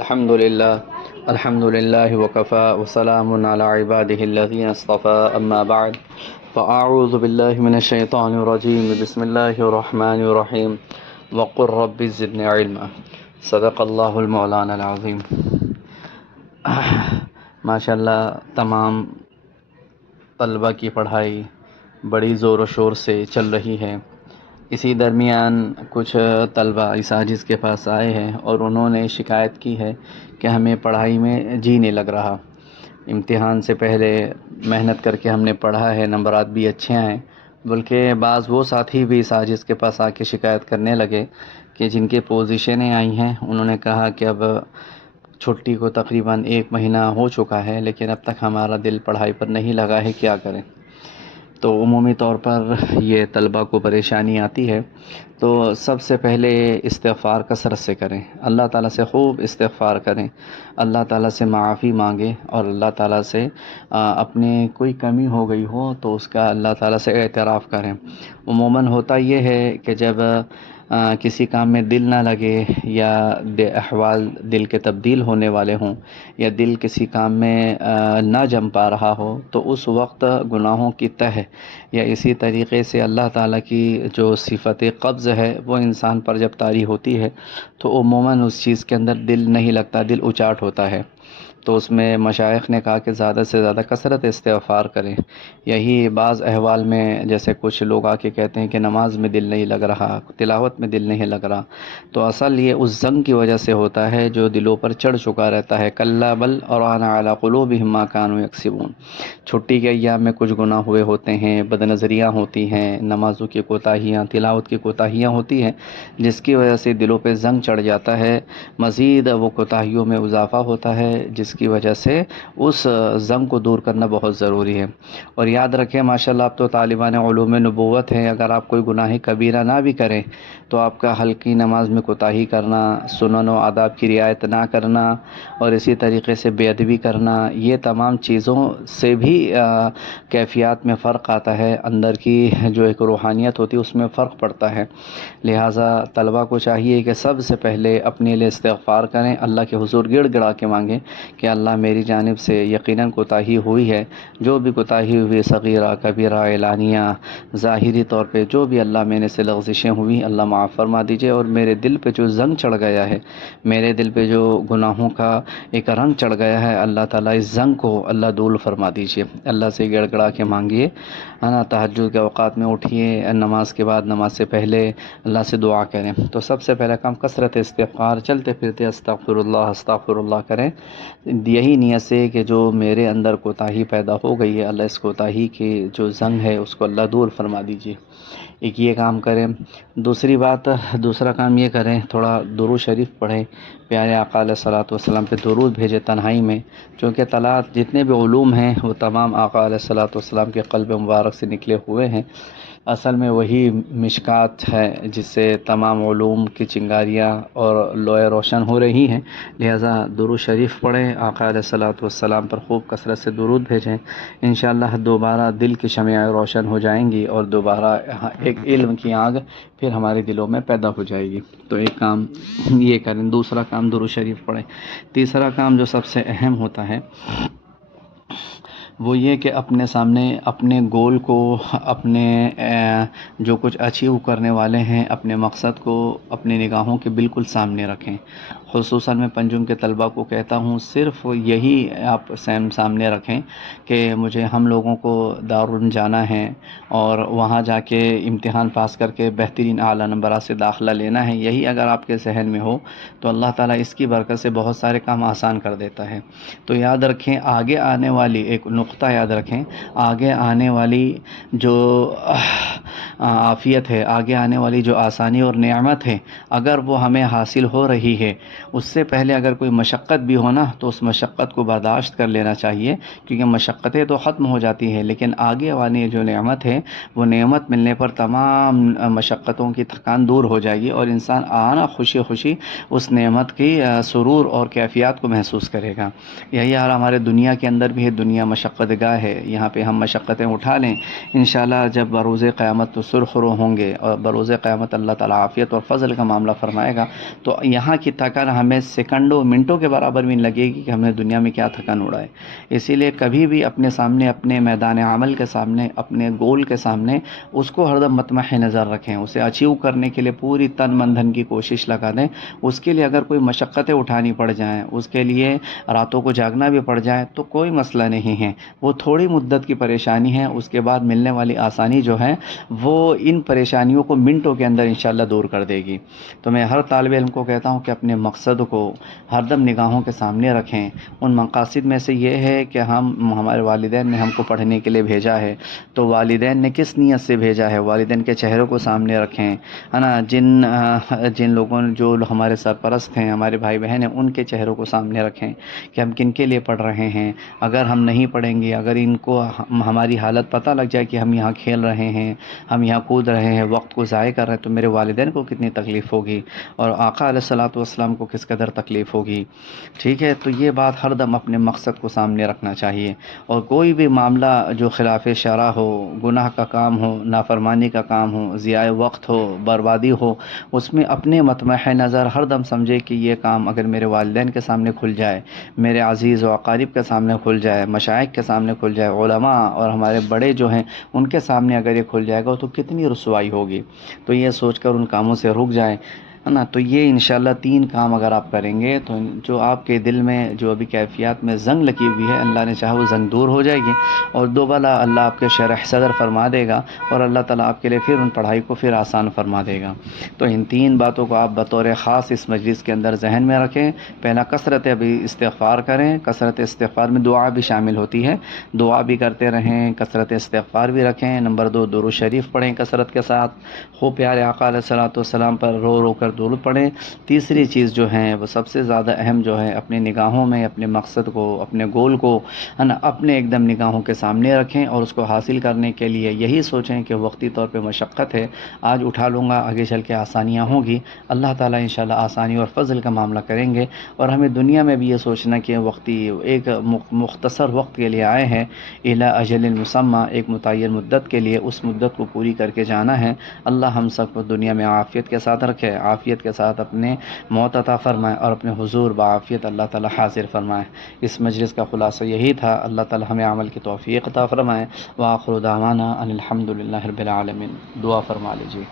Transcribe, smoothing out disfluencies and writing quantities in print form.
الحمد لله وكفى وسلام على عباده الذين اصطفى أما بعد فأعوذ بالله من الشيطان الرجيم بسم الله الرحمن الرحيم وقل رب زدني علما صدق اللہ المولانا العظیم۔ ماشاء اللہ تمام طلبہ کی پڑھائی بڑی زور و شور سے چل رہی ہے۔ اسی درمیان کچھ طلبہ عیساجز کے پاس آئے ہیں اور انہوں نے شکایت کی ہے کہ ہمیں پڑھائی میں جی نہیں لگ رہا۔ امتحان سے پہلے محنت کر کے ہم نے پڑھا ہے، نمبرات بھی اچھے آئے، بلکہ بعض وہ ساتھی بھی عیساجز کے پاس آ کے شکایت کرنے لگے کہ جن کے پوزیشنیں آئی ہیں انہوں نے کہا کہ اب چھٹی کو تقریباً 1 مہینہ ہو چکا ہے لیکن اب تک ہمارا دل پڑھائی پر نہیں لگا ہے، کیا کریں؟ تو عمومی طور پر یہ طلبہ کو پریشانی آتی ہے، تو سب سے پہلے استغفار کثرت سے کریں، اللہ تعالیٰ سے خوب استغفار کریں، اللہ تعالیٰ سے معافی مانگیں اور اللہ تعالیٰ سے اپنے کوئی کمی ہو گئی ہو تو اس کا اللہ تعالیٰ سے اعتراف کریں۔ عموماً ہوتا یہ ہے کہ جب کسی کام میں دل نہ لگے یا احوال دل کے تبدیل ہونے والے ہوں یا دل کسی کام میں نہ جم پا رہا ہو تو اس وقت گناہوں کی تہ یا اسی طریقے سے اللہ تعالیٰ کی جو صفت قبض ہے وہ انسان پر جب طاری ہوتی ہے تو عموماً اس چیز کے اندر دل نہیں لگتا، دل اچاٹ ہوتا ہے۔ تو اس میں مشائخ نے کہا کہ زیادہ سے زیادہ کثرت استغفار کریں۔ یہی بعض احوال میں جیسے کچھ لوگ آ کے کہتے ہیں کہ نماز میں دل نہیں لگ رہا، تلاوت میں دل نہیں لگ رہا، تو اصل یہ اس زنگ کی وجہ سے ہوتا ہے جو دلوں پر چڑھ چکا رہتا ہے۔ کلا بل ران علی قلوبہم ما کانوا یکسبون۔ چھٹی کے ایام میں کچھ گناہ ہوئے ہوتے ہیں، بد نظریاں ہوتی ہیں، نمازوں کی کوتاہیاں، تلاوت کی کوتاہیاں ہوتی ہیں جس کی وجہ سے دلوں پہ زنگ چڑھ جاتا ہے، مزید وہ کوتاہیوں میں اضافہ ہوتا ہے جس کی وجہ سے اس زنگ کو دور کرنا بہت ضروری ہے۔ اور یاد رکھیں ماشاءاللہ آپ تو طالبان علوم نبوت ہیں، اگر آپ کوئی گناہ کبیرہ نہ بھی کریں تو آپ کا ہلکی نماز میں کوتاہی کرنا، سنن و آداب کی رعایت نہ کرنا اور اسی طریقے سے بے ادبی کرنا، یہ تمام چیزوں سے بھی کیفیات میں فرق آتا ہے، اندر کی جو ایک روحانیت ہوتی ہے اس میں فرق پڑتا ہے۔ لہٰذا طلبہ کو چاہیے کہ سب سے پہلے اپنے لیے استغفار کریں، اللہ کے حضور گڑ گڑا کے مانگیں کہ اللہ میری جانب سے یقیناً کوتاہی ہوئی ہے، جو بھی کوتاہی ہوئی صغیرہ کبیرہ اعلانیہ ظاہری طور پہ جو بھی اللہ میں نے سے لغزشیں ہوئی اللہ معاف فرما دیجئے، اور میرے دل پہ جو زنگ چڑھ گیا ہے، میرے دل پہ جو گناہوں کا ایک رنگ چڑھ گیا ہے، اللہ تعالیٰ اس زنگ کو اللہ دور فرما دیجئے۔ اللہ سے گڑ گڑا کے مانگیے، ہے نا، تہجد کے اوقات میں اٹھیے، نماز کے بعد، نماز سے پہلے اللہ سے دعا کریں۔ تو سب سے پہلا کام کثرت استغفار، چلتے پھرتے استغفر اللہ کریں، یہی نیت سے کہ جو میرے اندر کوتاہی پیدا ہو گئی ہے اللہ اس کوتاہی کی جو زنگ ہے اس کو اللہ دور فرما دیجیے۔ ایک یہ کام کریں۔ دوسرا کام یہ کریں، تھوڑا درود شریف پڑھیں، پیارے آقا علیہ الصلوۃ والسلام پہ درود بھیجیں تنہائی میں، چونکہ جتنے بھی علوم ہیں وہ تمام آقا علیہ الصلوۃ والسلام کے قلب مبارک سے نکلے ہوئے ہیں۔ اصل میں وہی مشکات ہے جس سے تمام علوم کی چنگاریاں اور لوئے روشن ہو رہی ہیں، لہذا درود شریف پڑھیں، آقا علیہ الصلوۃ والسلام پر خوب کثرت سے درود بھیجیں، انشاءاللہ دوبارہ دل کی شمعیں روشن ہو جائیں گی اور دوبارہ ایک علم کی آگ پھر ہمارے دلوں میں پیدا ہو جائے گی۔ تو ایک کام یہ کریں، دوسرا کام درود شریف پڑھیں۔ تیسرا کام جو سب سے اہم ہوتا ہے وہ یہ کہ اپنے سامنے اپنے گول کو، اپنے جو کچھ اچیو کرنے والے ہیں، اپنے مقصد کو اپنی نگاہوں کے بالکل سامنے رکھیں۔ خصوصاً میں پنجم کے طلبہ کو کہتا ہوں صرف یہی آپ سامنے رکھیں کہ مجھے ہم لوگوں کو دارالعلوم جانا ہے اور وہاں جا کے امتحان پاس کر کے بہترین اعلیٰ نمبرات سے داخلہ لینا ہے، یہی اگر آپ کے ذہن میں ہو تو اللہ تعالیٰ اس کی برکت سے بہت سارے کام آسان کر دیتا ہے۔ تو یاد رکھیں، آگے آنے والی ایک نقطہ یاد رکھیں، آگے آنے والی جو عافیت ہے، آگے آنے والی جو آسانی اور نعمت ہے، اگر وہ ہمیں حاصل ہو رہی ہے، اس سے پہلے اگر کوئی مشقت بھی ہو نا تو اس مشقت کو برداشت کر لینا چاہیے، کیونکہ مشقتیں تو ختم ہو جاتی ہیں لیکن آگے والی جو نعمت ہے وہ نعمت ملنے پر تمام مشقتوں کی تھکان دور ہو جائے گی اور انسان آنا خوشی خوشی اس نعمت کی سرور اور کیفیات کو محسوس کرے گا۔ یہی حال ہمارے دنیا کے اندر بھی ہے، دنیا مشقت مشقت گاہ ہے، یہاں پہ ہم مشقتیں اٹھا لیں انشاءاللہ جب بروز قیامت تو سرخ رو ہوں گے، اور بروز قیامت اللہ تعالیٰ عافیت اور فضل کا معاملہ فرمائے گا، تو یہاں کی تھکن ہمیں سیکنڈوں منٹوں کے برابر بھی نہیں لگے گی کہ ہم نے دنیا میں کیا تھکن اڑائے۔ اسی لیے کبھی بھی اپنے سامنے، اپنے میدان عمل کے سامنے، اپنے گول کے سامنے اس کو ہر دم مطمح نظر رکھیں، اسے اچیو کرنے کے لیے پوری تن من دھن کی کوشش لگا دیں۔ اس کے لیے اگر کوئی مشقتیں اٹھانی پڑ جائیں، اس کے لیے راتوں کو جاگنا بھی پڑ جائے تو کوئی مسئلہ نہیں ہے، وہ تھوڑی مدت کی پریشانی ہے، اس کے بعد ملنے والی آسانی جو ہے وہ ان پریشانیوں کو منٹوں کے اندر انشاءاللہ دور کر دے گی۔ تو میں ہر طالب علم کو کہتا ہوں کہ اپنے مقصد کو ہر دم نگاہوں کے سامنے رکھیں۔ ان مقاصد میں سے یہ ہے کہ ہمارے والدین نے ہم کو پڑھنے کے لیے بھیجا ہے، تو والدین نے کس نیت سے بھیجا ہے، والدین کے چہروں کو سامنے رکھیں، ہے نا۔ جن لوگوں نے، جو ہمارے سرپرست ہیں، ہمارے بھائی بہن ہیں، ان کے چہروں کو سامنے رکھیں کہ ہم کن کے لیے پڑھ رہے ہیں۔ اگر ہم نہیں پڑھیں گے، اگر ان کو ہماری حالت پتہ لگ جائے کہ ہم یہاں کھیل رہے ہیں، ہم یہاں کود رہے ہیں، وقت کو ضائع کر رہے ہیں، تو میرے والدین کو کتنی تکلیف ہوگی، اور آقا علیہ الصلوۃ والسلام کو کس قدر تکلیف ہوگی۔ ٹھیک ہے، تو یہ بات ہر دم اپنے مقصد کو سامنے رکھنا چاہیے، اور کوئی بھی معاملہ جو خلاف شرع ہو، گناہ کا کام ہو، نافرمانی کا کام ہو، ضیاء وقت ہو، بربادی ہو، اس میں اپنے مطمح نظر ہر دم سمجھے کہ یہ کام اگر میرے والدین کے سامنے کھل جائے، میرے عزیز و اقارب کے سامنے کھل جائے، مشائخ کے سامنے کھل جائے، علماء اور ہمارے بڑے جو ہیں ان کے سامنے اگر یہ کھل جائے گا تو کتنی رسوائی ہوگی، تو یہ سوچ کر ان کاموں سے رک جائیں، ہے نا۔ تو یہ انشاءاللہ 3 کام اگر آپ کریں گے تو جو آپ کے دل میں جو ابھی کیفیات میں زنگ لگی ہوئی ہے، اللہ نے چاہا وہ زنگ دور ہو جائے گی، اور دوبالا اللہ آپ کے شرح صدر فرما دے گا، اور اللہ تعالیٰ آپ کے لیے پھر ان پڑھائی کو پھر آسان فرما دے گا۔ تو ان 3 باتوں کو آپ بطور خاص اس مجلس کے اندر ذہن میں رکھیں۔ پہلا، کثرت ابھی استغفار کریں، کثرت استغفار میں دعا بھی شامل ہوتی ہے، دعا بھی کرتے رہیں، کثرت استغفار بھی رکھیں۔ نمبر 2، درود شریف پڑھیں کثرت کے ساتھ، خوب پیارے آقا علیہ الصلوۃ والسلام پر رو رو کر درود پڑھیں۔ تیسری چیز جو ہے وہ سب سے زیادہ اہم جو ہے، اپنی نگاہوں میں اپنے مقصد کو، اپنے گول کو، ہے نا، اپنے ایک دم نگاہوں کے سامنے رکھیں، اور اس کو حاصل کرنے کے لیے یہی سوچیں کہ وقتی طور پہ مشقت ہے، آج اٹھا لوں گا، آگے چل کے آسانیاں ہوں گی، اللہ تعالیٰ انشاءاللہ آسانی اور فضل کا معاملہ کریں گے۔ اور ہمیں دنیا میں بھی یہ سوچنا کہ وقتی ایک مختصر وقت کے لیے آئے ہیں، الی اجل مسمى، ایک متعین مدت کے لیے، اس مدت کو پوری کر کے جانا ہے۔ اللہ ہم سب کو دنیا میں عافیت کے ساتھ رکھے، عافیت کے ساتھ اپنے موت عطا فرمائے، اور اپنے حضور بعافیت اللہ تعالیٰ حاضر فرمائے۔ اس مجلس کا خلاصہ یہی تھا، اللہ تعالیٰ ہمیں عمل کی توفیق عطا فرمائے۔ وآخر دعوانا ان الحمد للہ رب العالمین۔ دعا فرما لیجیے۔